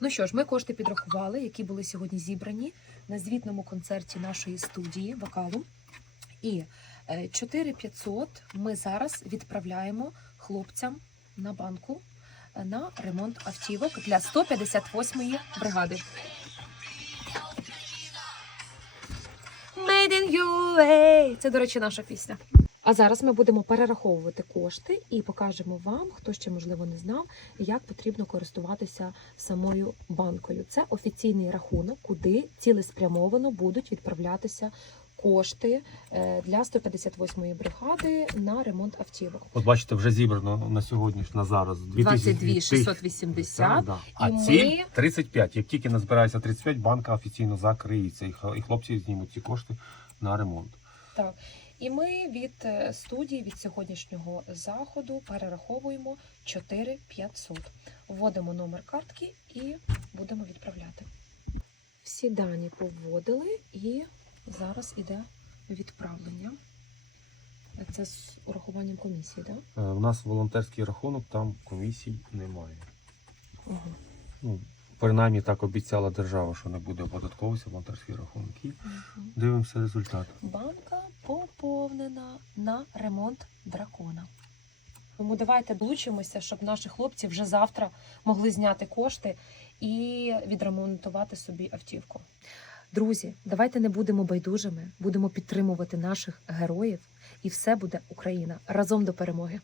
Ну що ж, ми кошти підрахували, які були сьогодні зібрані на звітному концерті нашої студії вокалу. І е, 4500 ми зараз відправляємо хлопцям на банку е, на ремонт автівок для 158-ї бригади. Made in UA! Це, до речі, наша пісня. А зараз ми будемо перераховувати кошти і покажемо вам, хто ще можливо не знав, як потрібно користуватися самою банкою. Це офіційний рахунок, куди цілеспрямовано будуть відправлятися кошти е, для 158-ї бригади на ремонт автівок. От бачите, вже зібрано на сьогодні ж на зараз 22 680. Да. А І ціль ми- 35. Як тільки назбирається 35, банка офіційно закриється, і хлопці знімуть ці кошти на ремонт. Так. І ми від е, студії від сьогоднішнього заходу перераховуємо 4500. Вводимо номер картки і будемо відправляти. Всі дані повводили і зараз іде відправлення. Це з урахуванням комісії, так? Е, У нас волонтерський рахунок, там комісій немає. Угу. Ну, принаймні так обіцяла держава, що не буде оподатковуватися волонтерський рахунок. І дивимося результат. Банка поповнена на ремонт дракона. Тому давайте долучимося, щоб наші хлопці вже завтра могли зняти кошти і відремонтувати собі автівку. Друзі, давайте не будемо байдужими, будемо підтримувати наших героїв, і все буде Україна разом до перемоги.